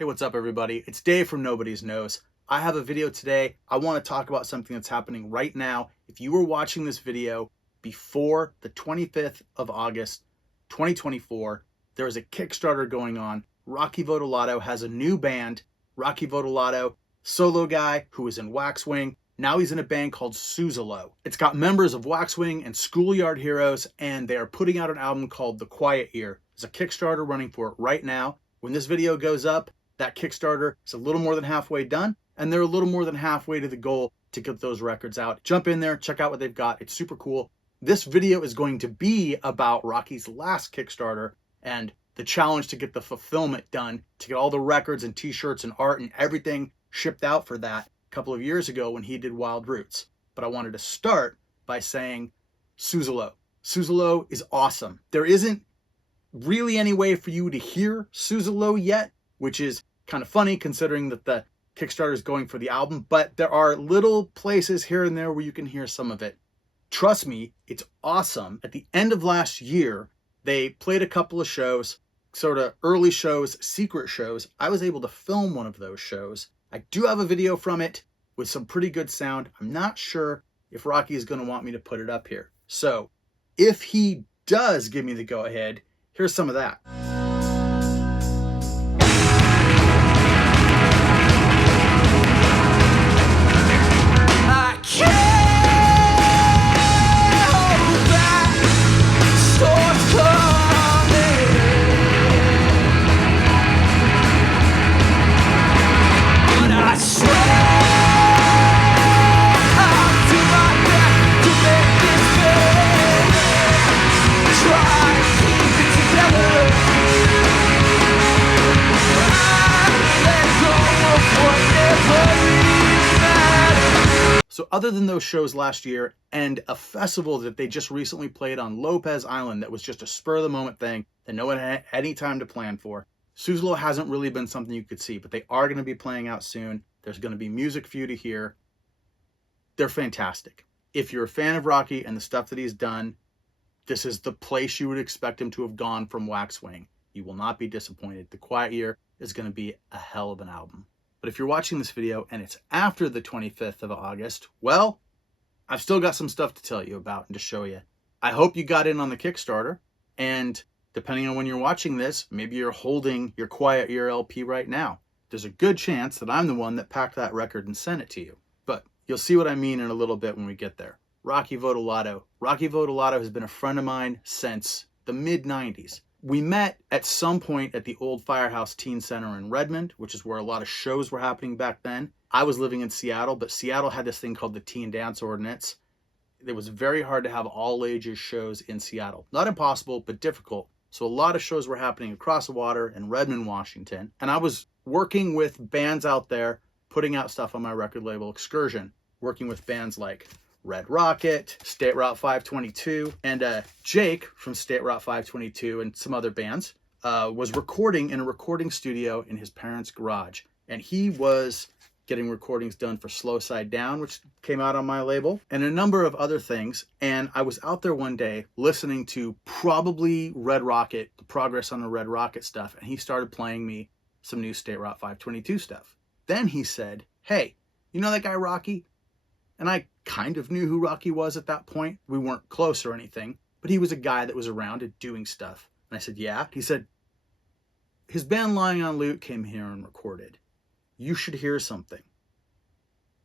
Hey, what's up everybody? It's Dave from Nobody's Knows. I have a video today. I want to talk about something that's happening right now. If you were watching this video before the 25th of August, 2024, there is a Kickstarter going on. Rocky Votolato has a new band. Rocky Votolato, solo guy who was in Waxwing. Now he's in a band called SUZZALLO. It's got members of Waxwing and Schoolyard Heroes, and they are putting out an album called The Quiet Year. There's a Kickstarter running for it right now. When this video goes up, that Kickstarter is a little more than halfway done, and they're a little more than halfway to the goal to get those records out. Jump in there, check out what they've got. It's super cool. This video is going to be about Rocky's last Kickstarter and the challenge to get the fulfillment done, to get all the records and t-shirts and art and everything shipped out for that a couple of years ago when he did Wild Roots. But I wanted to start by saying SUZZALLO. SUZZALLO is awesome. There isn't really any way for you to hear SUZZALLO yet, which is kind of funny considering that the Kickstarter is going for the album, but there are little places here and there where you can hear some of it. Trust me, it's awesome. At the end of last year, they played a couple of shows, sort of early shows, secret shows. I was able to film one of those shows. I do have a video from it with some pretty good sound. I'm not sure if Rocky is going to want me to put it up here. So if he does give me the go ahead, here's some of that. So other than those shows last year and a festival that they just recently played on Lopez Island that was just a spur of the moment thing that no one had any time to plan for, SUZZALLO hasn't really been something you could see, but they are going to be playing out soon. There's going to be music for you to hear. They're fantastic. If you're a fan of Rocky and the stuff that he's done, this is the place you would expect him to have gone from Waxwing. You will not be disappointed. The Quiet Year is going to be a hell of an album. But if you're watching this video and it's after the 25th of August, well, I've still got some stuff to tell you about and to show you. I hope you got in on the Kickstarter, and depending on when you're watching this, maybe you're holding your Quiet Year LP right now. There's a good chance that I'm the one that packed that record and sent it to you. But you'll see what I mean in a little bit when we get there. Rocky Votolato. Rocky Votolato has been a friend of mine since the mid-90s. We met at some point at the old Firehouse Teen Center in Redmond, which is where a lot of shows were happening back then. I was living in Seattle, but Seattle had this thing called the Teen Dance Ordinance. It was very hard to have all ages shows in Seattle. Not impossible, but difficult. So a lot of shows were happening across the water in Redmond, Washington. And I was working with bands out there, putting out stuff on my record label, Excursion, working with bands like Red Rocket, State Route 522, and Jake from State Route 522 and some other bands was recording in a recording studio in his parents' garage. And he was getting recordings done for Slow Side Down, which came out on my label, and a number of other things. And I was out there one day listening to probably Red Rocket, the progress on the Red Rocket stuff, and he started playing me some new State Route 522 stuff. Then he said, "Hey, you know that guy Rocky?" And I kind of knew who Rocky was at that point. We weren't close or anything, but he was a guy that was around and doing stuff. And I said, "Yeah." He said, "His band Lying on Loot came here and recorded. You should hear something."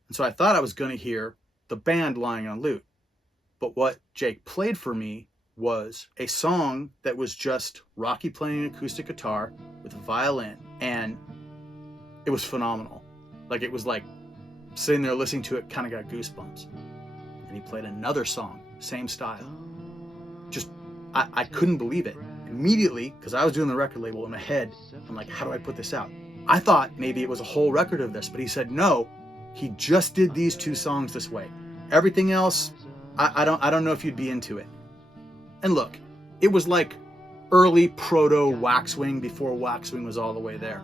And so I thought I was going to hear the band Lying on Loot. But what Jake played for me was a song that was just Rocky playing an acoustic guitar with a violin. And it was phenomenal. Like, it was like sitting there listening to it, kind of got goosebumps. And he played another song, same style. Just, I couldn't believe it. Immediately, because I was doing the record label in my head, I'm like, how do I put this out? I thought maybe it was a whole record of this, but he said, no, he just did these two songs this way. Everything else, I don't know if you'd be into it. And look, it was like early proto Waxwing before Waxwing was all the way there.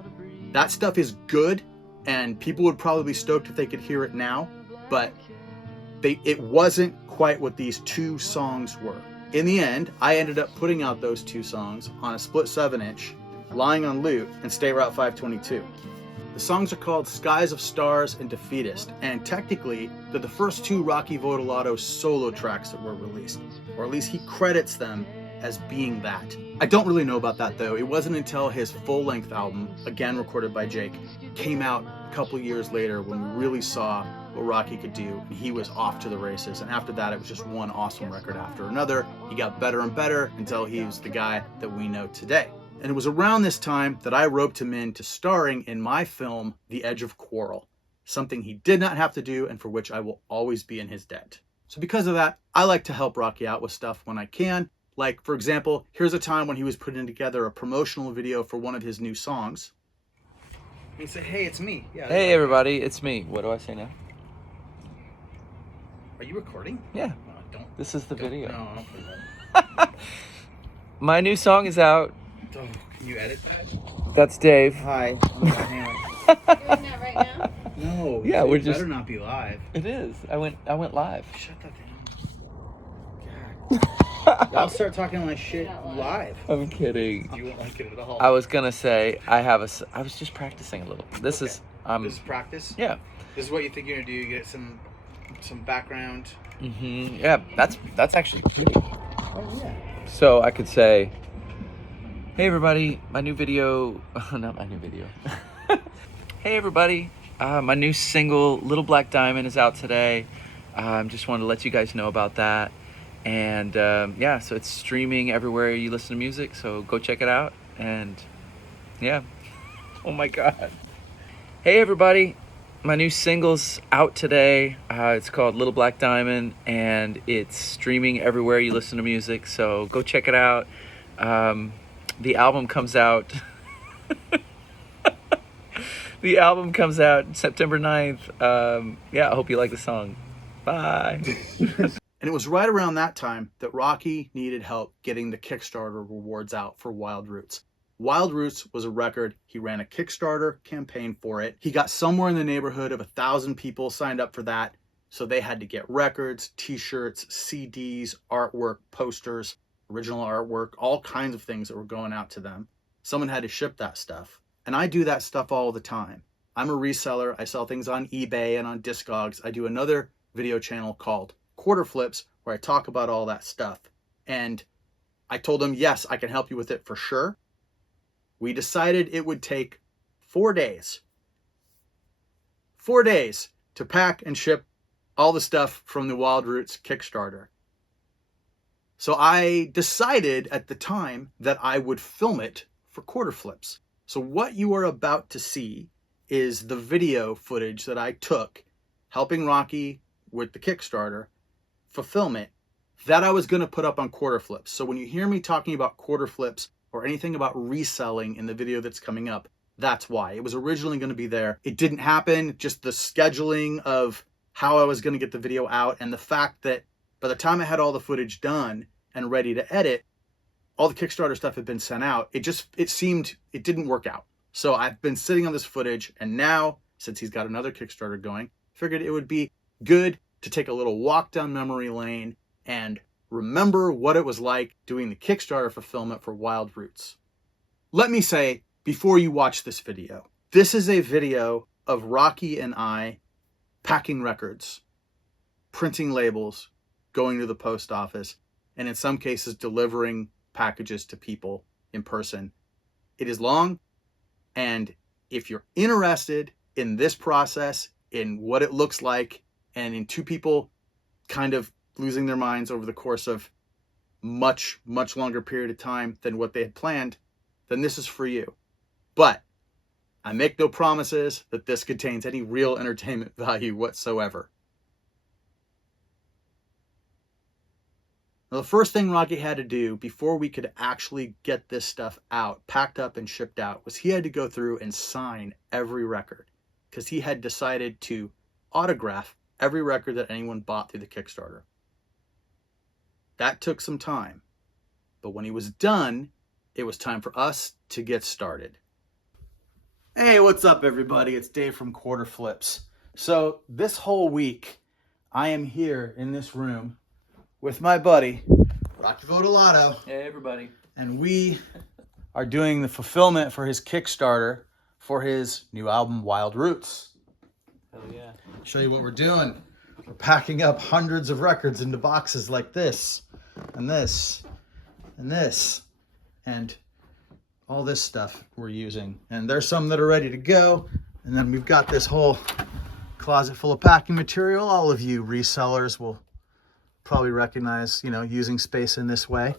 That stuff is good, and people would probably be stoked if they could hear it now, but it wasn't quite what these two songs were. In the end, I ended up putting out those two songs on a split 7-inch Lying on Loot, and State Route 522. The songs are called Skies of Stars and Defeatist, and technically, they're the first 2 Rocky Votolato solo tracks that were released, or at least he credits them as being that. I don't really know about that though. It wasn't until his full-length album, again recorded by Jake, came out a couple years later when we really saw what Rocky could do, and he was off to the races. And after that, it was just one awesome record after another. He got better and better until he was the guy that we know today. And it was around this time that I roped him into starring in my film, The Edge of Quarrel, something he did not have to do and for which I will always be in his debt. So because of that, I like to help Rocky out with stuff when I can. Like, for example, here's a time when he was putting together a promotional video for one of his new songs. He said, hey, it's me. Yeah. Hey, everybody, it's me. What do I say now? Are you recording? Yeah. Don't. This is the video. No, don't put that. My new song is out. Oh, can you edit that? That's Dave. Hi. Oh, my hand. You're doing that right now? No. Yeah, we're just. Better not be live. It is. I went live. Shut that down. I'll start talking my shit live. I'm kidding. You won't like it at all. I was gonna say I was just practicing a little. This is This is practice? Yeah. This is what you think you're gonna do. You get some background. Yeah, that's actually pretty. Oh yeah. So I could say, hey everybody, my new video. Not my new video. Hey everybody, my new single Little Black Diamond is out today. Just wanted to let you guys know about that. And yeah, so it's streaming everywhere you listen to music, so go check it out. And yeah. Oh my god. Hey everybody, my new single's out today. It's called Little Black Diamond, and it's streaming everywhere you listen to music, so go check it out. The album comes out the album comes out September 9th. Yeah, I hope you like the song. Bye. And it was right around that time that Rocky needed help getting the Kickstarter rewards out for Wild Roots. Wild Roots was a record. He ran a Kickstarter campaign for it. He got somewhere in the neighborhood of 1,000 people signed up for that. So they had to get records, t-shirts, CDs, artwork, posters, original artwork, all kinds of things that were going out to them. Someone had to ship that stuff. And I do that stuff all the time. I'm a reseller. I sell things on eBay and on Discogs. I do another video channel called Quarter Flips where I talk about all that stuff. And I told him, yes, I can help you with it for sure. We decided it would take 4 days. 4 days to pack and ship all the stuff from the Wild Roots Kickstarter. So I decided at the time that I would film it for Quarter Flips. So what you are about to see is the video footage that I took helping Rocky with the Kickstarter fulfillment that I was going to put up on Quarter Flips. So when you hear me talking about Quarter Flips or anything about reselling in the video that's coming up, that's why. It was originally going to be there. It didn't happen. Just the scheduling of how I was going to get the video out and the fact that by the time I had all the footage done and ready to edit, all the Kickstarter stuff had been sent out. It seemed it didn't work out. So I've been sitting on this footage, and now, since he's got another Kickstarter going, figured it would be good to take a little walk down memory lane and remember what it was like doing the Kickstarter fulfillment for Wild Roots. Let me say, before you watch this video, this is a video of Rocky and I packing records, printing labels, going to the post office, and in some cases delivering packages to people in person. It is long, and if you're interested in this process, in what it looks like, and in two people kind of losing their minds over the course of much longer period of time than what they had planned, then this is for you. But I make no promises that this contains any real entertainment value whatsoever. Now, the first thing Rocky had to do before we could actually get this stuff out, packed up and shipped out, was he had to go through and sign every record, because he had decided to autograph every record that anyone bought through the Kickstarter. That took some time, but when he was done, it was time for us to get started. Hey, what's up everybody? It's Dave from Quarter Flips. So this whole week, I am here in this room with my buddy, Rocky Votolato. Hey everybody. And we are doing the fulfillment for his Kickstarter for his new album, Wild Roots. Hell yeah. Show you what we're doing. We're packing up hundreds of records into boxes like this, and this, and this, and all this stuff we're using. And there's some that are ready to go. And then we've got this whole closet full of packing material. All of you resellers will probably recognize, you know, using space in this way.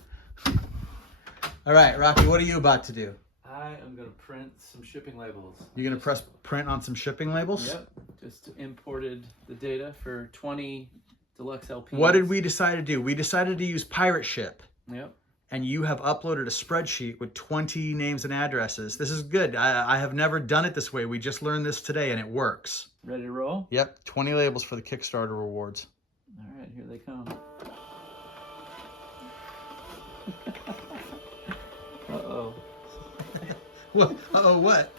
All right, Rocky, what are you about to do? I am going to print some shipping labels. You're going to press print on some shipping labels? Yep. Just imported the data for 20 deluxe LPs. What did we decide to do? We decided to use Pirate Ship. Yep. And you have uploaded a spreadsheet with 20 names and addresses. This is good. I have never done it this way. We just learned this today and it works. Ready to roll? Yep, 20 labels for the Kickstarter rewards. All right, here they come. Uh-oh. What? Uh-oh, what?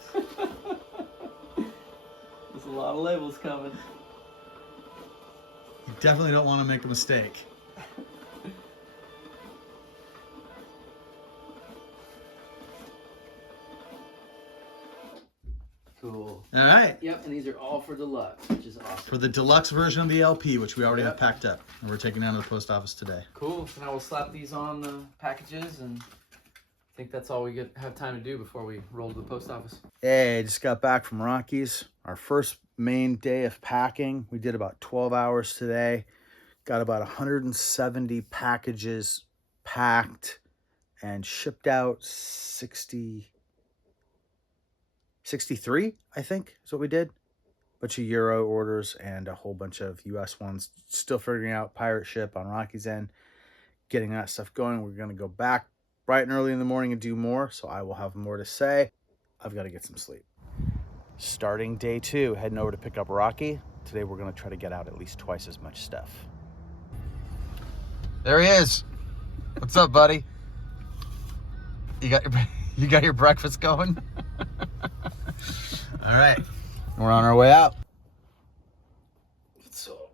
There's a lot of labels coming. You definitely don't want to make a mistake. Cool. All right. Yep, and these are all for deluxe, which is awesome. For the deluxe version of the LP, which we already have packed up. And we're taking down to the post office today. Cool. So now we'll slap these on the packages, and I think that's all we have time to do before we roll to the post office. Hey, I just got back from Rockies. Our first main day of packing. We did about 12 hours today. Got about 170 packages packed and shipped out 63, I think, is what we did. Bunch of Euro orders and a whole bunch of US ones. Still figuring out Pirate Ship on Rocky's end. Getting that stuff going. We're going to go back bright and early in the morning and do more, so I will have more to say. I've got to get some sleep. Starting day 2, heading over to pick up Rocky. Today we're going to try to get out at least twice as much stuff. There he is. What's up, buddy? You got your breakfast going? All right, we're on our way out. So,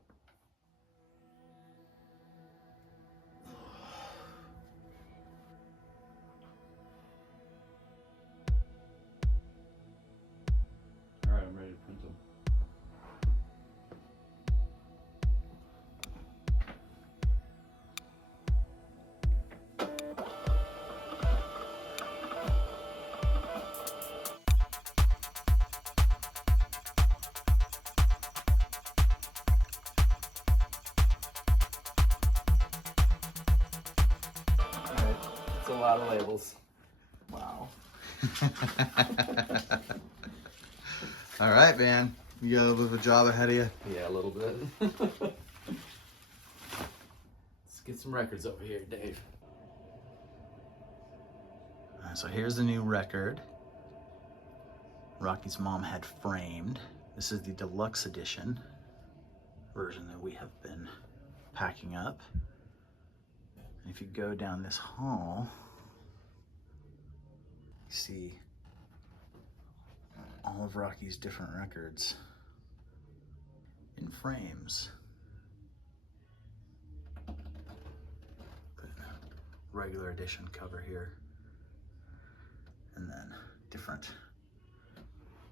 All right, I'm ready to print them. It's a lot of labels. Wow. all right, man. You got a little bit of a job ahead of you. Yeah, a little bit. Let's get some records over here, Dave. So here's the new record. Rocky's mom had framed. This is the deluxe edition version that we have been packing up. And if you go down this hall, you see all of Rocky's different records in frames. Regular edition cover here. And then different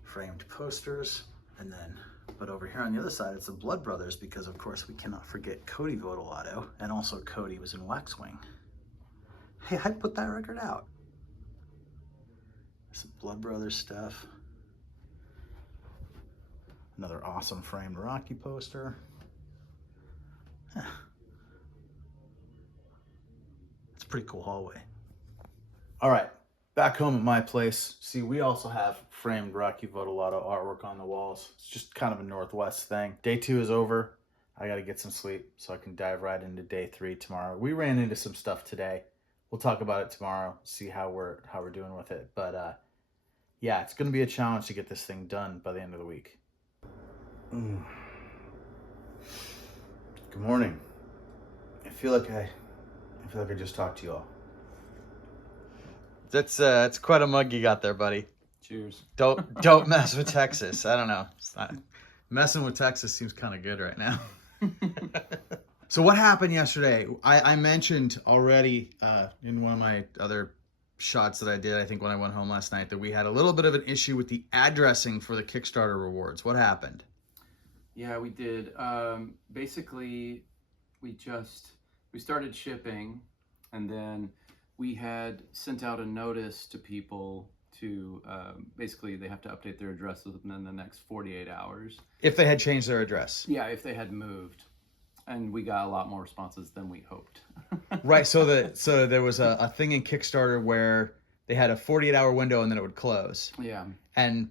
framed posters. And then, but over here on the other side, it's the Blood Brothers, because of course we cannot forget Cody Votolato. And also Cody was in Waxwing. Hey, I put that record out. Some Blood Brothers stuff. Another awesome framed Rocky poster. Huh. It's a pretty cool hallway. All right, back home at my place. See, we also have framed Rocky Votolato artwork on the walls. It's just kind of a Northwest thing. Day 2 is over. I got to get some sleep so I can dive right into day 3 tomorrow. We ran into some stuff today. We'll talk about it tomorrow, see how we're doing with it. But yeah, it's going to be a challenge to get this thing done by the end of the week. Good morning. I feel like I just talked to you all. That's quite a mug you got there, buddy. Cheers. Don't mess with Texas. I don't know. Messing with Texas seems kind of good right now. So what happened yesterday? I mentioned already in one of my other shots that I did, I think, when I went home last night, that we had a little bit of an issue with the addressing for the Kickstarter rewards. What happened? Yeah, we did. Basically, we started shipping, and then we had sent out a notice to people to basically they have to update their address within the next 48 hours. If they had changed their address. Yeah, if they had moved. And we got a lot more responses than we hoped. Right, so there was a thing in Kickstarter where they had a 48-hour window and then it would close. Yeah. And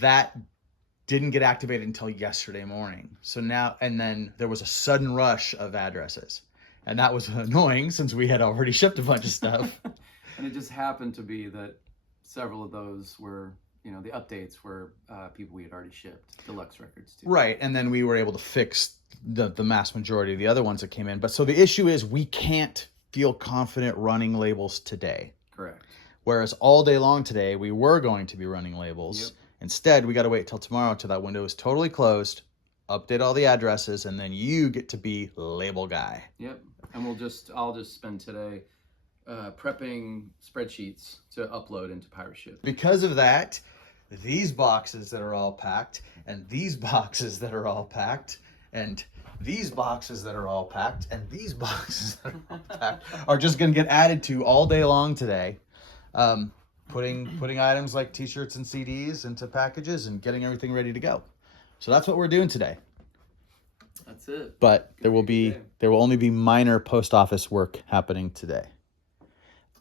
that didn't get activated until yesterday morning. So now, and then there was a sudden rush of addresses. And that was annoying since we had already shipped a bunch of stuff. And it just happened to be that several of those were, the updates were people we had already shipped, deluxe records too. Right, and then we were able to fix the mass majority of the other ones that came in. But so the issue is we can't feel confident running labels today. Correct. Whereas all day long today, we were going to be running labels. Yep. Instead, we got to wait till tomorrow till that window is totally closed, update all the addresses, and then you get to be label guy. Yep, and I'll just spend today prepping spreadsheets to upload into PirateShip. Because of that, these boxes that are all packed, and these boxes that are all packed, and these boxes that are all packed, and these boxes that are all packed are just going to get added to all day long today. Putting items like t-shirts and CDs into packages and getting everything ready to go. So that's what we're doing today. That's it. But there will only be minor post office work happening today.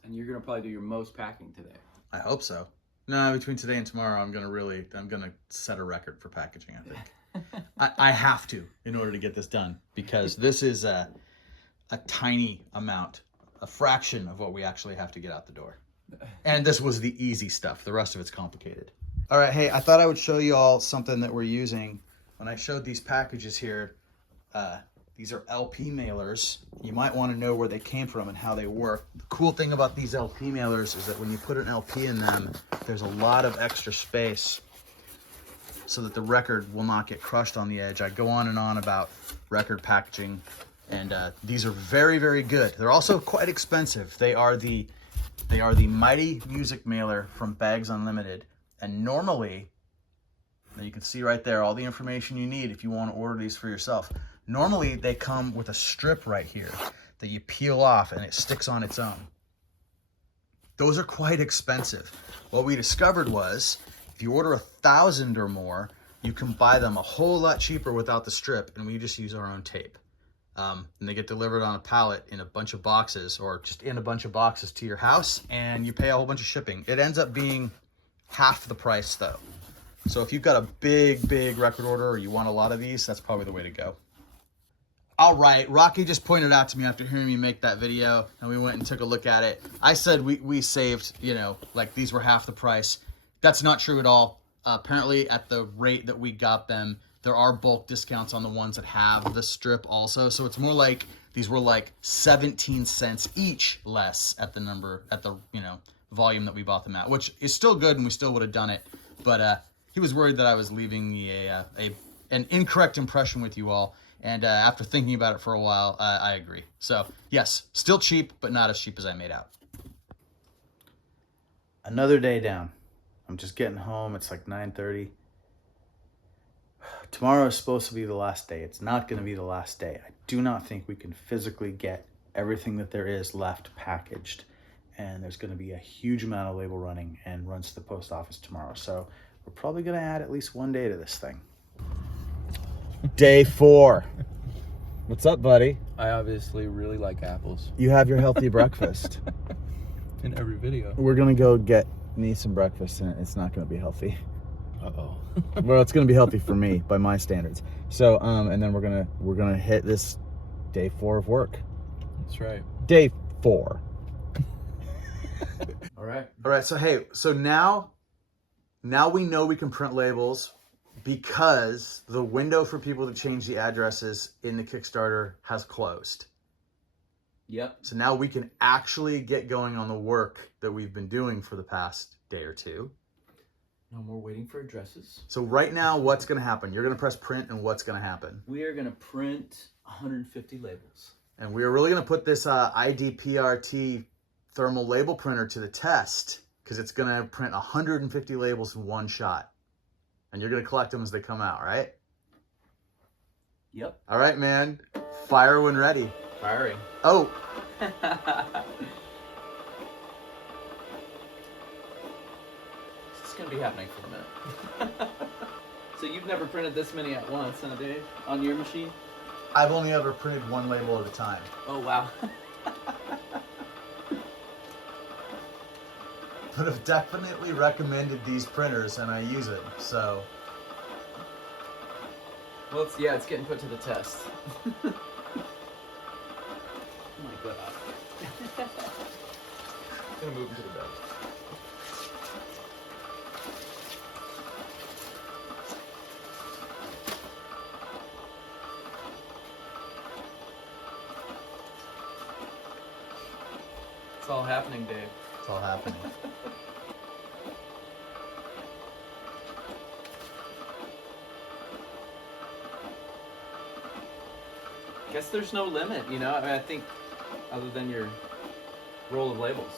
And you're gonna probably do your most packing today. I hope so. No, between today and tomorrow, I'm gonna set a record for packaging, I think. I have to in order to get this done, because this is a tiny amount, a fraction of what we actually have to get out the door. And this was the easy stuff. The rest of it's complicated. All right, hey, I thought I would show you all something that we're using. When I showed these packages here, these are LP mailers. You might want to know where they came from and how they work. The cool thing about these LP mailers is that when you put an LP in them, there's a lot of extra space so that the record will not get crushed on the edge. I go on and on about record packaging, and these are very, very good. They're also quite expensive. They are the Mighty Music Mailer from Bags Unlimited. And normally, now you can see right there all the information you need if you want to order these for yourself. Normally, they come with a strip right here that you peel off and it sticks on its own. Those are quite expensive. What we discovered was, if you order 1,000 or more, you can buy them a whole lot cheaper without the strip, and we just use our own tape. And they get delivered on a pallet in a bunch of boxes, or just in a bunch of boxes to your house, and you pay a whole bunch of shipping. It ends up being half the price though. So if you've got a big record order, or you want a lot of these, that's probably the way to go. All right, Rocky just pointed out to me after hearing me make that video, and we went and took a look at it. I said we saved, like these were half the price. That's not true at all. Apparently at the rate that we got them, there are bulk discounts on the ones that have the strip also. So it's more like these were like 17 cents each less at the volume that we bought them at, which is still good, and we still would have done it. But he was worried that I was leaving an incorrect impression with you all. And after thinking about it for a while, I agree. So yes, still cheap, but not as cheap as I made out. Another day down. I'm just getting home. It's like 9:30. Tomorrow is supposed to be the last day. It's not going to be the last day. I do not think we can physically get everything that there is left packaged. And there's going to be a huge amount of label running and runs to the post office tomorrow. So we're probably going to add at least one day to this thing. Day 4. What's up, buddy? I obviously really like apples. You have your healthy breakfast. In every video. We're going to go get me some breakfast, and it's not going to be healthy. Uh-oh. Well, it's going to be healthy for me by my standards. So, and then we're going to hit this day 4 of work. That's right. Day 4. All right. So now we know we can print labels because the window for people to change the addresses in the Kickstarter has closed. Yep. So now we can actually get going on the work that we've been doing for the past day or two. No more waiting for addresses. So right now, what's going to happen? You're going to press print, and what's going to happen? We are going to print 150 labels. And we are really going to put this iDPRT thermal label printer to the test because it's going to print 150 labels in one shot. And you're going to collect them as they come out, right? Yep. All right, man. Fire when ready. Firing. Oh. This is going to be happening for a minute. So you've never printed this many at once, huh, Dave? On your machine? I've only ever printed one label at a time. Oh, wow. But I've definitely recommended these printers and I use it, so. Well, it's getting put to the test. Oh my God. I'm gonna move into the bed. It's all happening, Dave. It's all happening. Guess there's no limit, you know? I mean, I think other than your roll of labels.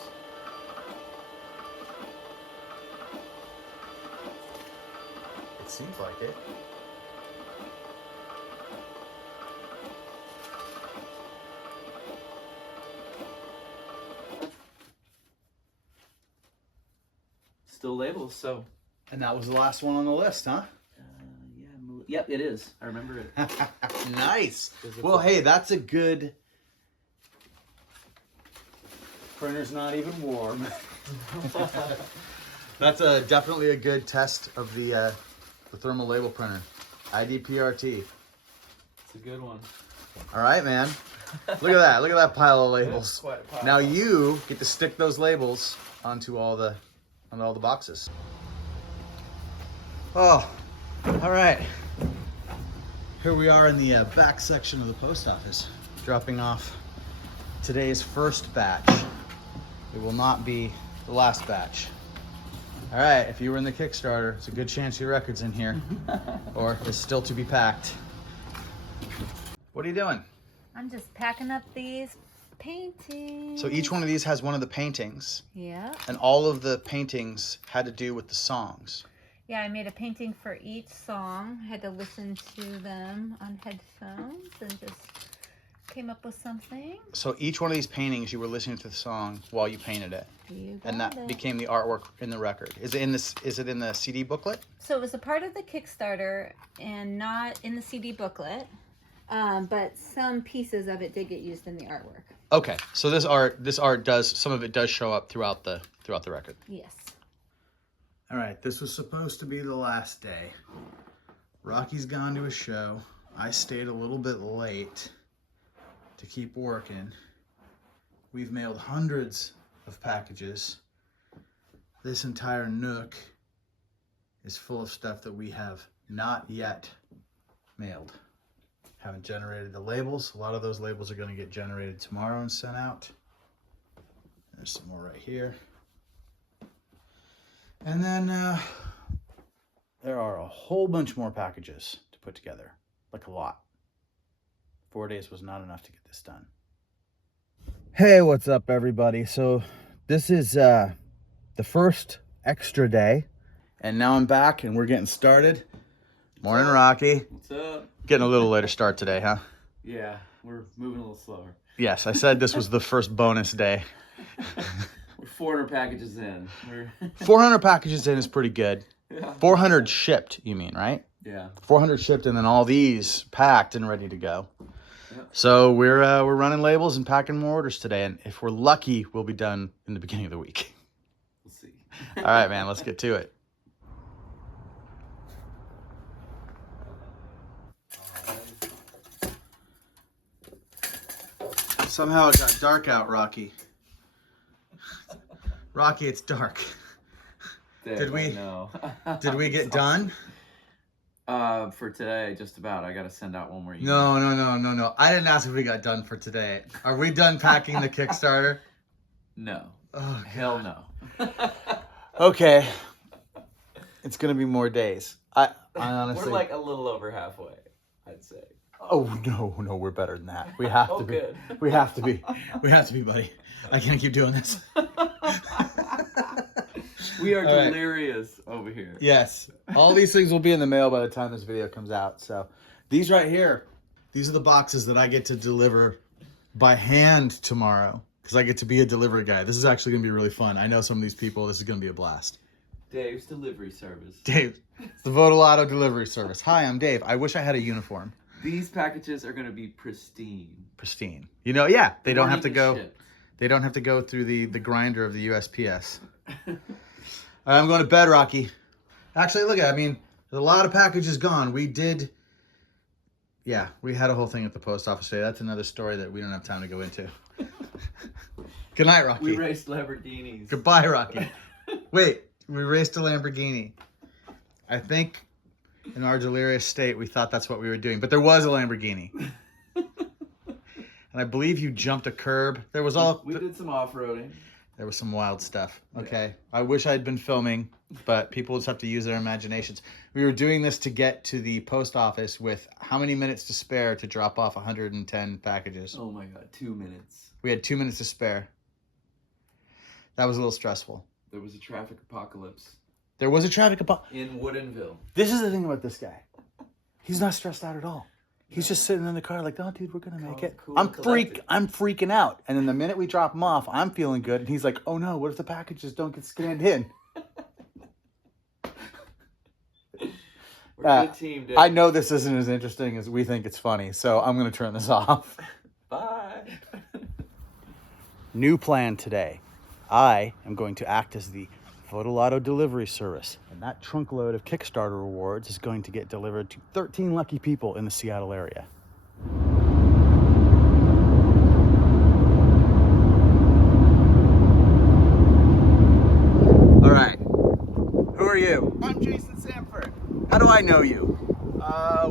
It seems like it. Still labels, so. And that was the last one on the list, huh? Yep, it is. I remember it. Nice. Well, hey, that's a good. Printer's not even warm. That's definitely a good test of the thermal label printer, iDPRT. It's a good one. All right, man. Look at that. Look at that pile of labels. That's quite a pile. Now you get to stick those labels onto all the boxes. Oh, all right. Here we are in the back section of the post office, dropping off today's first batch. It will not be the last batch. All right, if you were in the Kickstarter, it's a good chance your record's in here, or it's still to be packed. What are you doing? I'm just packing up these paintings. So each one of these has one of the paintings, Yeah. and all of the paintings had to do with the songs. Yeah, I made a painting for each song. I had to listen to them on headphones and just came up with something. So each one of these paintings, you were listening to the song while you painted it, You got and that it. became the artwork in the record. Is it in this? Is it in the CD booklet? So it was a part of the Kickstarter and not in the CD booklet, but some pieces of it did get used in the artwork. Okay, so this art does, some of it does show up throughout the record. Yes. All right, this was supposed to be the last day. Rocky's gone to a show. I stayed a little bit late to keep working. We've mailed hundreds of packages. This entire nook is full of stuff that we have not yet mailed. Haven't generated the labels. A lot of those labels are going to get generated tomorrow and sent out. There's some more right here. And then there are a whole bunch more packages to put together, like a lot. 4 days was not enough to get this done. Hey, what's up, everybody? So this is the first extra day, and now I'm back and we're getting started. Morning, Rocky. What's up? Getting a little later start today, huh? Yeah, we're moving a little slower. Yes, I said this was the first bonus day. We're 400 packages in. 400 packages in is pretty good. Yeah. 400 shipped, you mean, right? Yeah. 400 shipped, and then all these packed and ready to go. Yep. So we're running labels and packing more orders today, and if we're lucky, we'll be done in the beginning of the week. We'll see. All right, man, let's get to it. Somehow it got dark out, Rocky. Rocky, it's dark. Did we get done? For today, just about. I gotta send out one more email. No. I didn't ask if we got done for today. Are we done packing the Kickstarter? No. Oh, Hell no. okay. It's gonna be more days. I honestly. We're like a little over halfway, I'd say. Oh no, we're better than that. We have to be. Good. We have to be. We have to be, buddy. I can't keep doing this. We are All right. delirious over here. Yes. All these things will be in the mail by the time this video comes out. So these right here, these are the boxes that I get to deliver by hand tomorrow because I get to be a delivery guy. This is actually going to be really fun. I know some of these people. This is going to be a blast. Dave's delivery service. Dave, it's the Votolato delivery service. Hi, I'm Dave. I wish I had a uniform. These packages are going to be pristine. Pristine. You know, yeah, they don't have to even go. shipped. They don't have to go through the grinder of the USPS. All right, I'm going to bed, Rocky. Actually, look, I mean, there's a lot of packages gone. We had a whole thing at the post office today. That's another story that we don't have time to go into. Good night, Rocky. We raced Lamborghinis. Goodbye, Rocky. Wait, we raced a Lamborghini. I think in our delirious state, we thought that's what we were doing, but there was a Lamborghini. And I believe you jumped a curb. There was We did some off-roading. There was some wild stuff. Okay. I wish I'd been filming, but people just have to use their imaginations. We were doing this to get to the post office with how many minutes to spare to drop off 110 packages? Oh my God, 2 minutes. We had 2 minutes to spare. That was a little stressful. There was a traffic apocalypse There was a traffic apocalypse. in Woodinville. This is the thing about this guy. He's not stressed out at all. He's just sitting in the car like, oh, dude, we're going to make it. Cool and collected. I'm freaking out. And then the minute we drop him off, I'm feeling good. And he's like, oh, no, what if the packages don't get scanned in? We're a good team, Dave. I know this isn't as interesting as we think it's funny, so I'm going to turn this off. Bye. New plan today. I am going to act as the Votolato delivery service, and that trunk load of Kickstarter rewards is going to get delivered to 13 lucky people in the Seattle area. All right, who are you? I'm Jason Sanford. How do I know you?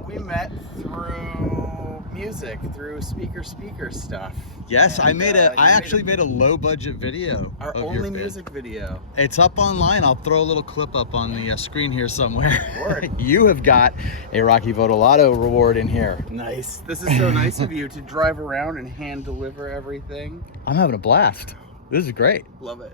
We met through music, through speaker stuff. Yes, And, I actually made a low budget video. Our of your only band. music video. It's up online. I'll throw a little clip up on the screen here somewhere. Word. You have got a Rocky Votolato reward in here. Nice. This is so nice of you to drive around and hand deliver everything. I'm having a blast. This is great. Love it.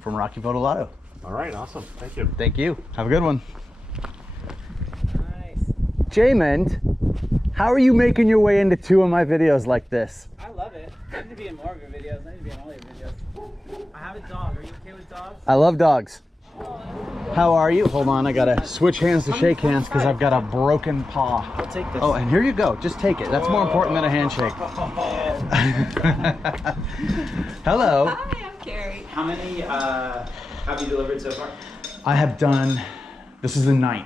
From Rocky Votolato. All right, awesome. Thank you. Thank you. Have a good one. Nice. Jamond, how are you making your way into 2 of my videos like this? I love it. I need to be in more of your videos. I need to be in all your videos. I have a dog. Are you okay with dogs? I love dogs. How are you? Hold on, I gotta switch hands to shake hands because I've got a broken paw. I'll take this. Oh, and here you go. Just take it. That's more important than a handshake. Hello. Hi, I'm Carrie. How many have you delivered so far? I have done, this is the 9th.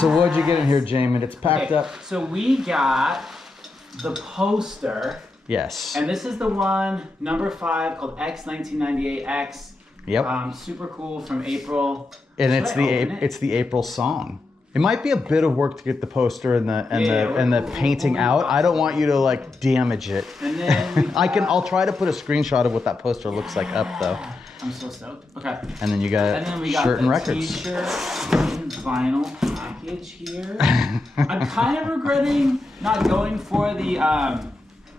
So what'd you get in here, Jamond? It's packed up. So we got the poster, Yes. and this is the one, number 5, called X1998X. Yep. Super cool from April. And Should it's I the open it? it's the April song. It might be a bit of work to get the poster and the Yeah, painting out. I don't want you to like damage it. And then I'll try to put a screenshot of what that poster looks like up though. I'm so stoked. Okay. And then you got And then we got shirt and the records. T-shirt and vinyl package here. I'm kind of regretting not going for the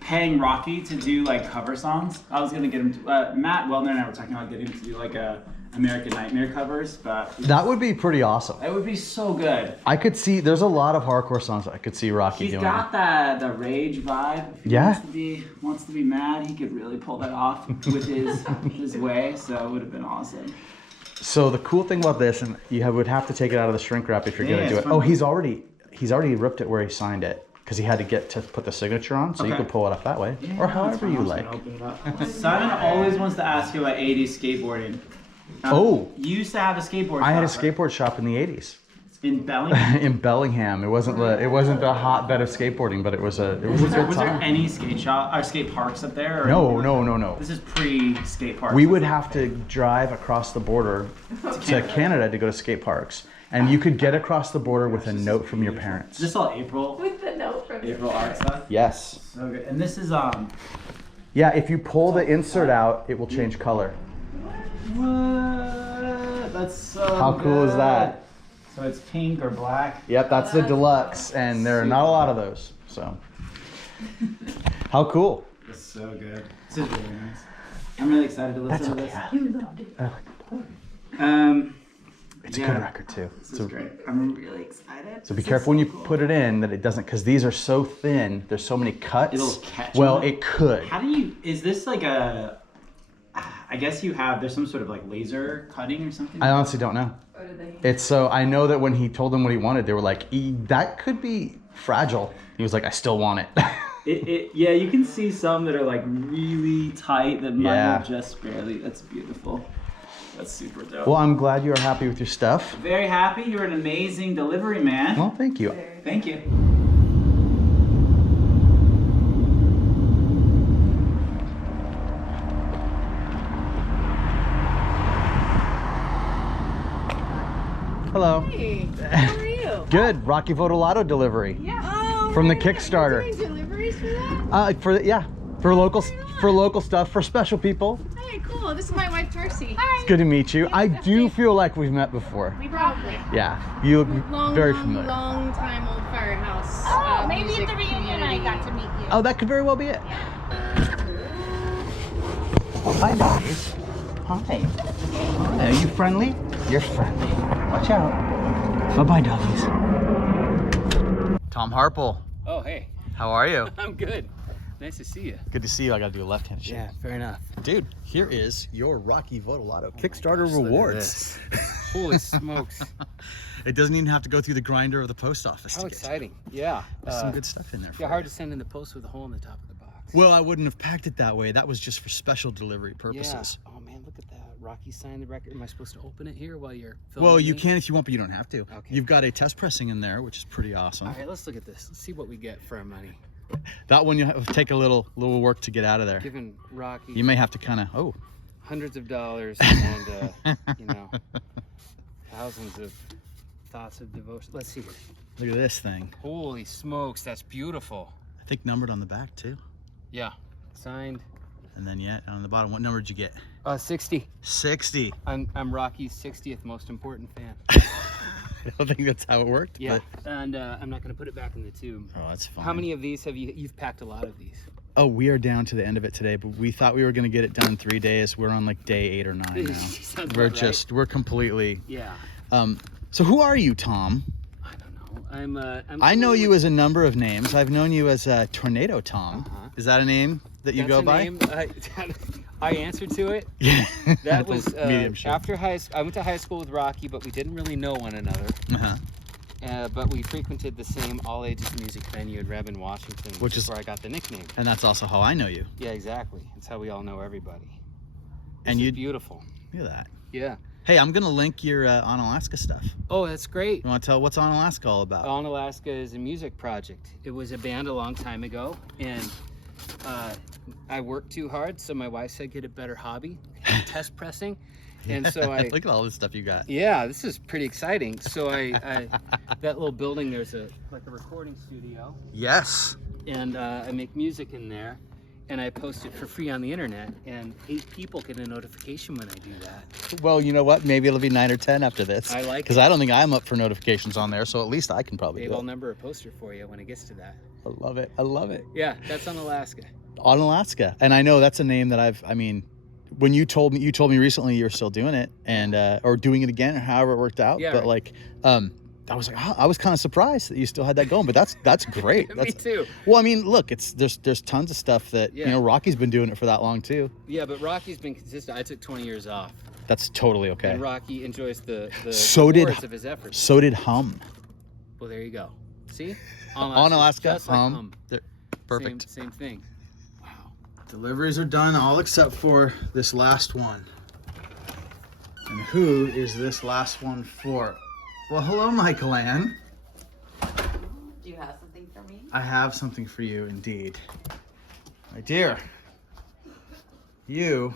paying Rocky to do like cover songs. I was gonna get him to, Matt Wellner and I were talking about getting him to do like a American Nightmare covers, but That would be pretty awesome. that would be so good. I could see there's a lot of hardcore songs I could see Rocky He's doing. got the rage vibe. If he Yeah. wants to be mad, he could really pull that off with his way. So it would have been awesome. So the cool thing about this, and would have to take it out of the shrink wrap if you're Yeah, gonna do it's it. fine. Oh, he's already ripped it where he signed it because he had to get to put the signature on. So you Okay. could pull it up that way, Yeah, or that's however fine. you I'm just like. gonna open it up. Simon always wants to ask you about 80s skateboarding. Oh. You used to have a skateboard I had a shop, right? skateboard shop in the 80s. In Bellingham? in Bellingham. It wasn't a hotbed of skateboarding, but it was a good Was there time. any skate shop or skate parks up there? Or No. This is pre-skate parks. We would have to drive across the border to Canada to go to skate parks. And you could get across the border with a note from your parents. Is this all April? With the note from April art stuff? Yes. So good. And this is Yeah, if you pull the insert out, it will change color. what? That's so How cool is good. that? So it's pink or black. Yep, that's the deluxe, and there are not a lot of those. So, how cool! It's so good. This is really nice. I'm really excited to listen to this. You loved it. It's a good record too. This is great. I'm really excited. So be careful when you put it in that it doesn't, because these are so thin. There's so many cuts. It'll catch Well, on it? it could. How do you? Is this like a? I guess you have. There's some sort of like laser cutting or something. I honestly don't know. It's so I know that when he told them what he wanted, they were like, "That could be fragile." He was like, "I still want it." Yeah, you can see some that are like really tight that might Yeah. have just barely. That's beautiful. That's super dope. Well, I'm glad you are happy with your stuff. Very happy. You're an amazing delivery man. Well, thank you. Thank you. Hello. Hey, how are you? Good. Rocky Votolato delivery. Yeah. Oh, From the really? Kickstarter. You're doing deliveries for that? For local stuff for special people. Hey, cool. This is my wife, Darcy. It's good to meet you. I do feel like we've met before. We probably. Yeah, you look very long, familiar. long time old firehouse. Oh, maybe at music the reunion I community. got to meet you. Oh, that could very well be it. Hi, doggies. Hi. Are you friendly? You're friendly. Watch out. Bye-bye, doggies. Tom Harpel, Oh, hey. how are you? I'm good. Nice to see you. Good to see you. I gotta do a left-hand shake. Yeah, fair enough. Dude, here is your Rocky Votolato Kickstarter Gosh, look at rewards. this. Holy smokes. It doesn't even have to go through the grinder of the post office How to get exciting. Yeah. There's some good stuff in there for Yeah, hard you. to send in the post with a hole in the top of the box. Well, I wouldn't have packed it that way. That was just for special delivery purposes. Yeah. Oh, man, look at that. Rocky signed the record. Am I supposed to open it here while you're filming? Well, you me? can if you want, but you don't have to. Okay. You've got a test pressing in there, which is pretty awesome. All right, let's look at this. Let's see what we get for our money. That one you have to take a little work to get out of there. Giving Rocky You may have to kind of hundreds of dollars and, you know, thousands of thoughts of devotion. Let's see here. look at this thing. Holy smokes, that's beautiful. I think numbered on the back too. Yeah. Signed. And then on the bottom, what number did you get? 60. 60. I'm Rocky's 60th most important fan. I don't think that's how it worked. Yeah, But, and I'm not gonna put it back in the tube. oh, that's fine. How many of these have you've packed a lot of these? Oh, we are down to the end of it today, but we thought we were going to get it done in 3 days. We're on like day 8 or 9 now. Sounds We're about right. we're completely. Yeah. So who are you, Tom? I don't know. I'm I know you as a number of names. I've known you as Tornado Tom. Uh-huh. Is that a name that you That's go a by? name, I answered to it. Yeah. That was medium shift. after high school. I went to high school with Rocky, but we didn't really know one another. Uh-huh. But we frequented the same all-ages music venue in Redmond, Washington, which is where I got the nickname. And that's also how I know you. Yeah, exactly. That's how we all know everybody. And This you is beautiful. Look at that. Yeah. Hey, I'm gonna link your On Alaska stuff. Oh, that's great. You want to tell what's On Alaska all about? On Alaska is a music project. It was a band a long time ago, and I worked too hard, so my wife said get a better hobby, test pressing. And so I look at all this stuff you got. yeah, this is pretty exciting. So I that little building, there's like a recording studio, Yes. and I make music in there, and I post it for free on the internet, and 8 people get a notification when I do that. Well, you know what? Maybe it'll be 9 or 10 after this. I like because it. I don't think I'm up for notifications on there, so at least I can probably Dave, do I'll it. number a poster for you when it gets to that. I love it. I love it. Yeah, that's on Alaska. On Alaska, and I know that's a name that when you told me recently you're still doing it and or doing it again or however it worked out. Yeah, but right. like I was like, I was kind of surprised that you still had that going, but that's great. Me too. Well, I mean, look, there's tons of stuff that Yeah. Rocky's been doing it for that long too. Yeah, but Rocky's been consistent. I took 20 years off, That's totally okay. and Rocky enjoys the So did- rewards of his efforts. So did Hum. Well, there you go. See? On Alaska, just like Hum. Perfect. Same thing. Wow. Deliveries are done, all except for this last one. And who is this last one for? Well, hello, Michael Ann. Do you have something for me? I have something for you, indeed. My dear, you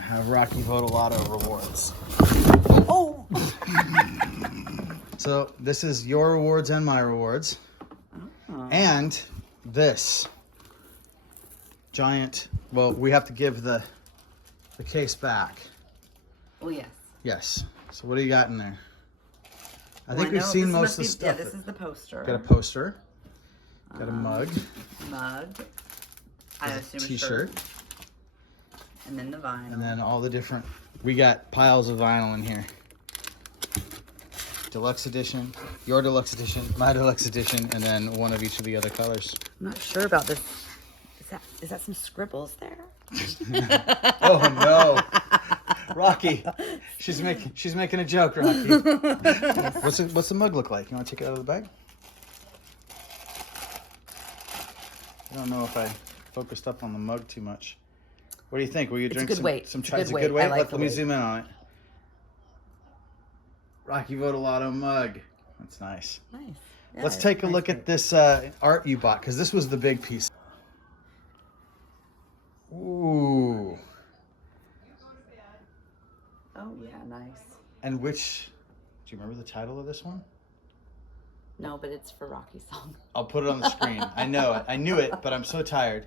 have Rocky Votolato rewards. Oh! So this is your rewards and my rewards. And this giant, well, we have to give the case back. Oh, yes. Yes. So what do you got in there? I Well, think we've know seen this most must of the be- stuff. Yeah, this is the poster. Got a poster. Got a mug. Mug. I There's a assume a t-shirt. shirt. And then the vinyl. And then all the different, we got piles of vinyl in here. Deluxe edition, your deluxe edition, my deluxe edition, and then one of each of the other colors. I'm not sure about this. Is that some scribbles there? Oh no, Rocky! She's making a joke, Rocky. What's the mug look like? You want to take it out of the bag? I don't know if I focused up on the mug too much. What do you think? Will you It's a drink good some weight. some It's a chai? good It's a weight. good weight. I like Let the me weight. zoom in on it. Rocky Votolato mug. That's nice. Nice. Let's take a look at this art you bought, because this was the big piece. Ooh. Oh, yeah, nice. And which, do you remember the title of this one? No, but it's for Rocky's song. I'll put it on the screen. I know it. I knew it, but I'm so tired.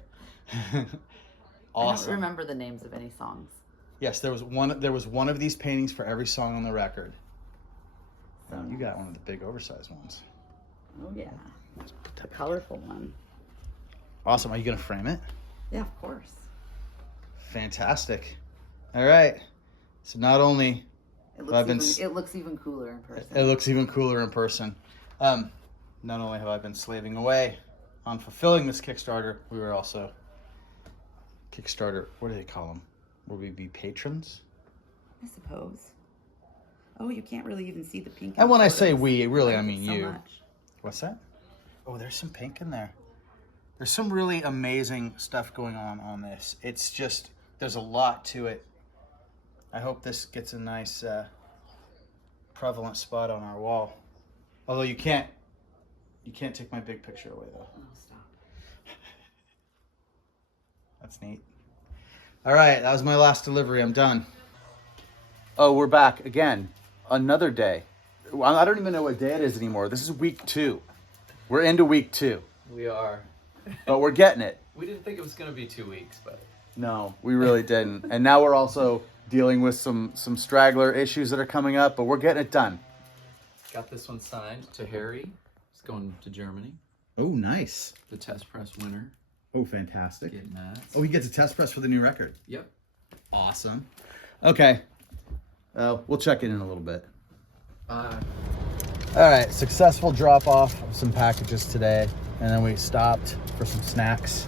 Awesome. I don't remember the names of any songs. Yes, there was one of these paintings for every song on the record. Oh, you got one of the big oversized ones. Oh, yeah. The colorful one. Awesome. Are you going to frame it? Yeah, of course. Fantastic. All right. So not only It I've looks, been it looks even cooler in person. it looks even cooler in person. Not only have I been slaving away on fulfilling this Kickstarter, we were also Kickstarter, what do they call them? Will we be patrons? I suppose. Oh, you can't really even see the pink. And when I say photos. we, really I like it mean so you. much. What's that? Oh, there's some pink in there. There's some really amazing stuff going on this. It's just, there's a lot to it. I hope this gets a nice prevalent spot on our wall. Although you can't take my big picture away though. Oh, stop. That's neat. All right, that was my last delivery. I'm done. Oh, we're back again. Another day. I don't even know what day it is anymore. This is week 2. We're into week 2. We are. But we're getting it. We didn't think it was going to be 2 weeks, but No, we really didn't. And now we're also dealing with some straggler issues that are coming up, but we're getting it done. got this one signed to Harry. He's going to Germany. Oh, nice. The test press winner. Oh, fantastic. Getting that. Oh, he gets a test press for the new record. Yep. Awesome. Okay. We'll check in a little bit. All right, successful drop off of some packages today, and then we stopped for some snacks.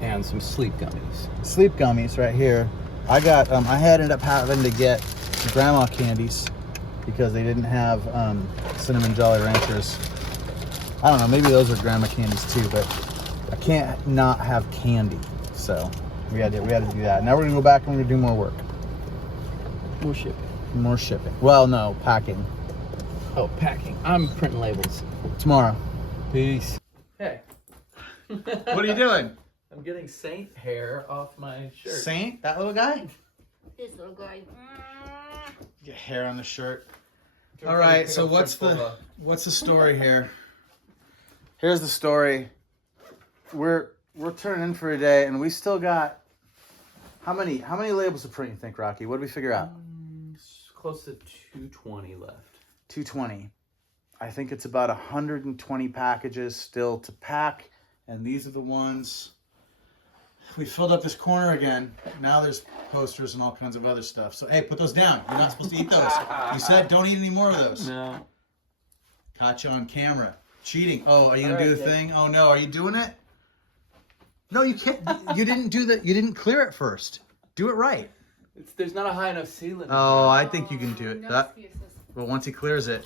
And some sleep gummies. Sleep gummies right here. I got, I ended up having to get grandma candies because they didn't have cinnamon Jolly Ranchers. I don't know, maybe those are grandma candies too, but I can't not have candy. So we had to do that. Now we're gonna go back and we're gonna do more work. More shipping. More shipping. Well, no, packing. Oh, packing. I'm printing labels. Tomorrow. Peace. Hey. What are you doing? I'm getting Saint hair off my shirt. Saint? That little guy? This little guy. Get hair on the shirt. All right, so what's the story here? Here's the story. We're turning in for a day, and we still got how many labels to print? You think, Rocky? What did we figure out? Close to 220 left. 220. I think it's about 120 packages still to pack, and these are the ones. We filled up this corner again. Now there's posters and all kinds of other stuff. So hey, put those down. You're not supposed to eat those. You said don't eat any more of those. No. Caught you on camera. Cheating. Oh, are you gonna do the thing? Oh no, are you doing it? No, you can't. You didn't do that. You didn't clear it first. Do it right. There's not a high enough ceiling. Oh, I think you can do it. But once he clears it,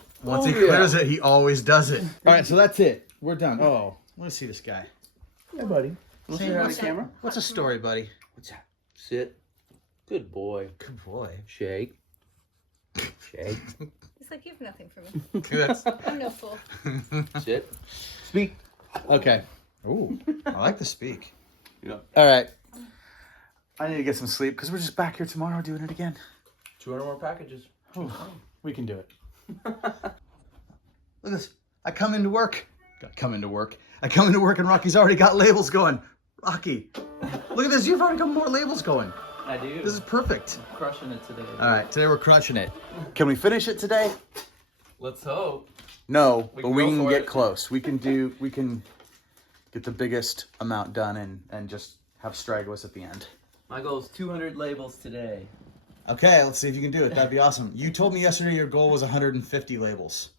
he always does it. All right, so that's it. We're done. Oh, let's see this guy. Hey, buddy. What's a story, buddy? What's that? Sit. Good boy. Good boy. Shake. Shit. It's like you have nothing for me. That's I'm no fool. Shit. speak. Okay. Ooh, I like the speak. Yeah. All right. I need to get some sleep because we're just back here tomorrow doing it again. 200 more packages. We can do it. Look at this. I come into work and Rocky's already got labels going. Rocky, look at this. You've already got more labels going. I do. This is perfect. I'm crushing it today. All right, today we're crushing it. Can we finish it today? Let's hope. No, We but can we go can for get it. close. We can get the biggest amount done and just have stragglers at the end. My goal is 200 labels today. Okay, let's see if you can do it. That'd be awesome. You told me yesterday your goal was 150 labels.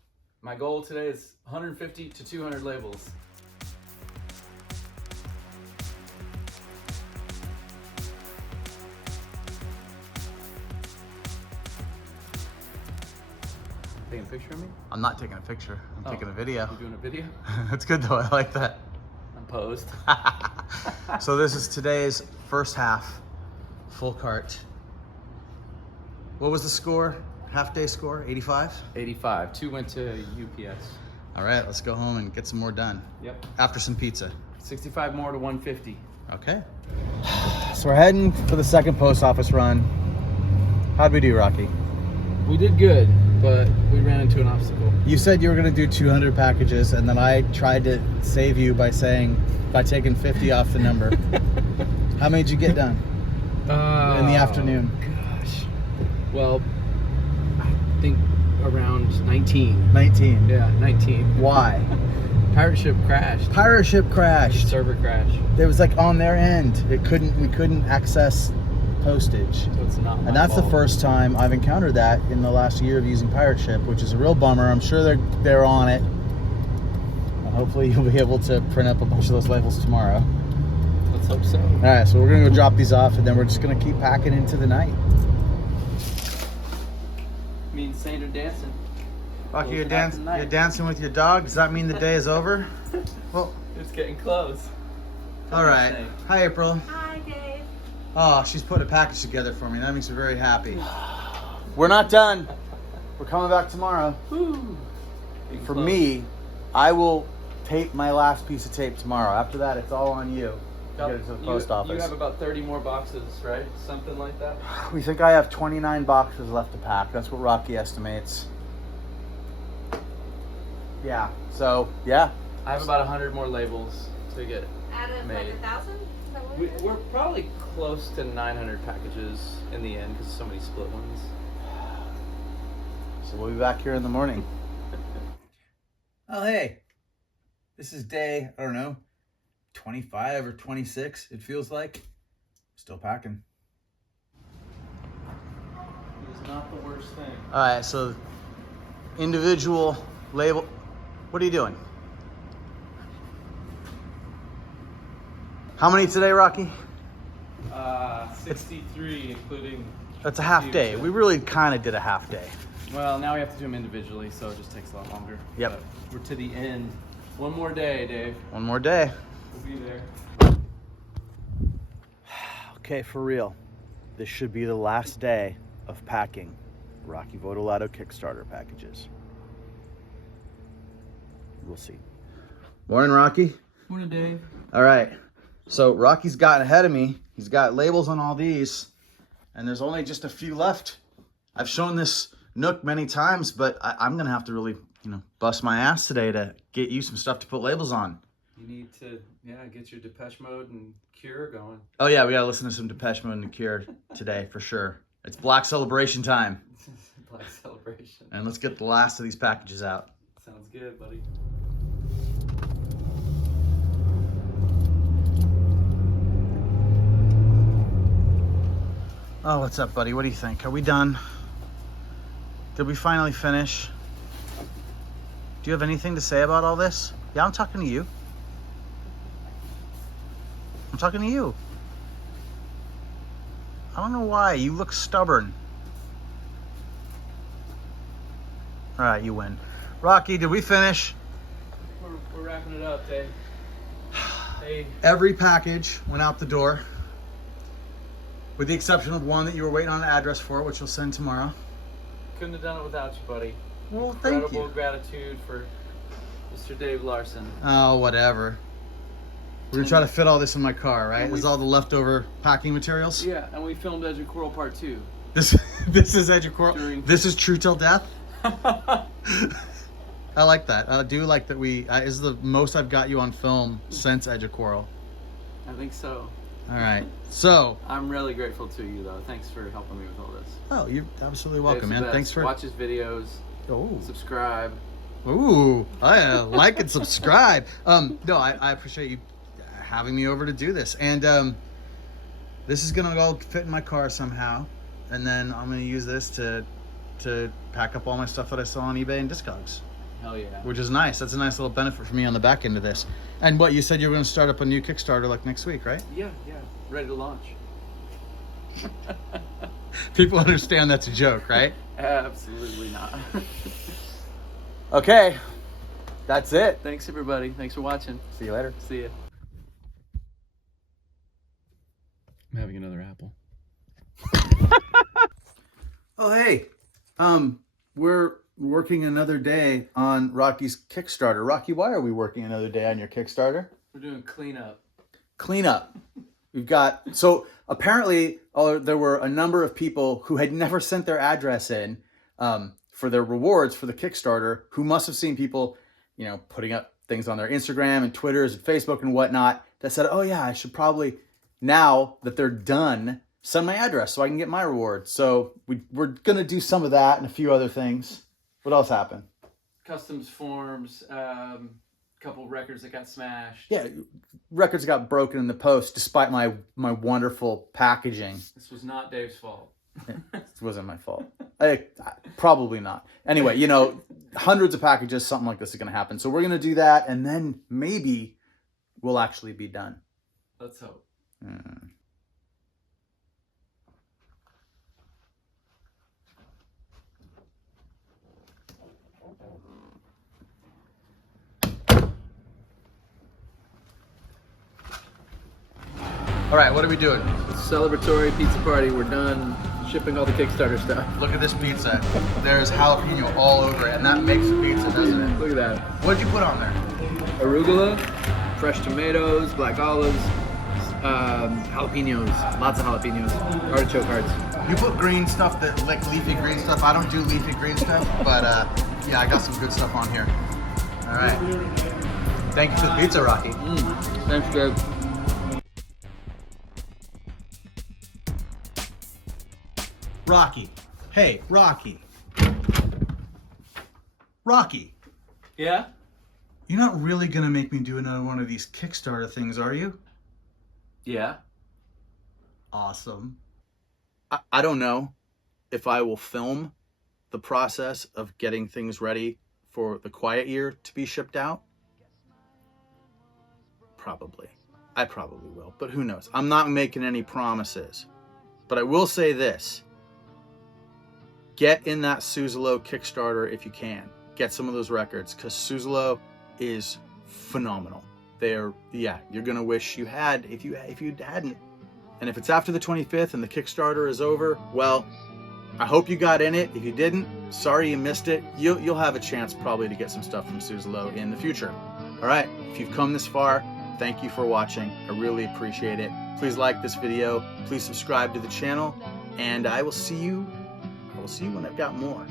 My goal today is 150 to 200 labels. Taking a picture of me? I'm not taking a picture. I'm taking a video. You doing a video? That's good though. I like that. I'm posed. So this is today's first half, full cart. What was the score? Half day score, 85? 85. 2 went to UPS. All right, let's go home and get some more done. Yep. After some pizza. 65 more to 150. Okay. So we're heading for the second post office run. How'd we do, Rocky? We did good, but we ran into an obstacle. You said you were gonna do 200 packages, and then I tried to save you by taking 50 off the number. How many did you get done in the afternoon? Gosh. Well, I think around 19. 19. Yeah, 19. Why? Pirate ship crashed. Pirate ship crashed. Server crashed. It was like on their end. We couldn't access postage. So it's not my And that's fault. the first time I've encountered that in the last year of using Pirate Ship, which is a real bummer. I'm sure they're on it. And hopefully you'll be able to print up a bunch of those labels tomorrow. Let's hope so. All right, so we're gonna go drop these off, and then we're just gonna keep packing into the night. Me and Saint are dancing. Rocky, Closing out the night. you're dancing with your dog. Does that mean the day is over? Well, It's getting close. all right. Hi, April. Hi, Dave. Oh, she's put a package together for me. That makes me very happy. We're not done. We're coming back tomorrow. Getting For close. me, I will tape my last piece of tape tomorrow. After that, it's all on you. To get it to the post You office. have about 30 more boxes, right? Something like that? We think I have 29 boxes left to pack. That's what Rocky estimates. Yeah. So, yeah. I have about 100 more labels to get. Out of like Made. 1,000? Is that what it is? We're probably close to 900 packages in the end because so many split ones. So we'll be back here in the morning. Oh, hey. This is day, I don't know, 25 or 26, it feels like. Still packing. It is not the worst thing. All right, so individual label. What are you doing? How many today, Rocky? 63, including. That's a half day. We really kind of did a half day. Well, now we have to do them individually, so it just takes a lot longer. Yep. But we're to the end. One more day, Dave. One more day. We'll be there. Okay, for real. This should be the last day of packing Rocky Votolato Kickstarter packages. We'll see. Morning, Rocky. Morning, Dave. All right. So Rocky's gotten ahead of me. He's got labels on all these, and there's only just a few left. I've shown this Nook many times, but I'm gonna have to really, bust my ass today to get you some stuff to put labels on. You need to, get your Depeche Mode and Cure going. Oh yeah, we gotta listen to some Depeche Mode and The Cure today for sure. It's Black Celebration time, Black Celebration. and let's get the last of these packages out. Sounds good, buddy. Oh, what's up, buddy? What do you think? Are we done? Did we finally finish? Do you have anything to say about all this? Yeah, I'm talking to you. I'm talking to you. I don't know why. You look stubborn. All right, you win. Rocky, did we finish? We're wrapping it up, Dave. Hey. Every package went out the door, with the exception of one that you were waiting on an address for, which we'll send tomorrow. Couldn't have done it without you, buddy. Well, thank Incredible you. gratitude for Mr. Dave Larson. Oh, whatever. We're gonna try to fit all this in my car, right? This is all the leftover packing materials. Yeah, and we filmed Edge of Coral Part 2. This is Edge of Coral. This is True Till Death. I like that. I do like that is the most I've got you on film since Edge of Coral. I think so. All right. So I'm really grateful to you, though. Thanks for helping me with all this. Oh, you're absolutely welcome, Dave's the man. Thanks best. for Watch his videos. Oh. Subscribe. Ooh, I like and subscribe. No, I appreciate you having me over to do this, and this is gonna all fit in my car somehow, and then I'm gonna use this to pack up all my stuff that I saw on eBay and Discogs. Hell yeah. Which is nice. That's a nice little benefit for me on the back end of this. And what you said you were gonna start up a new Kickstarter like next week, right? Yeah. Ready to launch. People understand that's a joke, right? Absolutely not. Okay, that's it. Thanks, everybody. Thanks for watching. See you later. See ya. I'm having another apple. Oh, hey. We're working another day on Rocky's Kickstarter. Rocky, why are we working another day on your Kickstarter? We're doing cleanup. Cleanup. We've got, so apparently there were a number of people who had never sent their address in for their rewards for the Kickstarter, who must have seen people, you know, putting up things on their Instagram and Twitters and Facebook and whatnot that said, oh yeah, I should probably, now that they're done, send my address so I can get my reward. So we're going to do some of that and a few other things. What else happened? Customs forms, couple records that got smashed. Yeah, records got broken in the post despite my wonderful packaging. This was not Dave's fault. It wasn't my fault. Probably not. Anyway, you know, hundreds of packages, something like this is going to happen. So we're going to do that, and then maybe we'll actually be done. Let's hope. All right, what are we doing? Celebratory pizza party. We're done shipping all the Kickstarter stuff. Look at this pizza. There's jalapeno all over it, and that makes the pizza, doesn't it? Look at that. What did you put on there? Arugula, fresh tomatoes, black olives, jalapenos, lots of jalapenos, artichoke hearts. You put green stuff, like leafy green stuff. I don't do leafy green stuff, but yeah, I got some good stuff on here. All right. Thank you for the pizza, Rocky. Thanks, Dave. Rocky. Hey, Rocky. Rocky. Yeah? You're not really gonna make me do another one of these Kickstarter things, are you? Yeah. Awesome. I don't know if I will film the process of getting things ready for the Quiet Year to be shipped out. Probably. I probably will, but who knows? I'm not making any promises. But I will say this. Get in that SUZZALLO Kickstarter if you can. Get some of those records, because SUZZALLO is phenomenal. They're, yeah, you're gonna wish you had if you hadn't. And if it's after the 25th and the Kickstarter is over, well, I hope you got in it. If you didn't, sorry you missed it. You'll have a chance probably to get some stuff from SUZZALLO in the future. All right, if you've come this far, thank you for watching. I really appreciate it. Please like this video. Please subscribe to the channel, and I will see you when I've got more.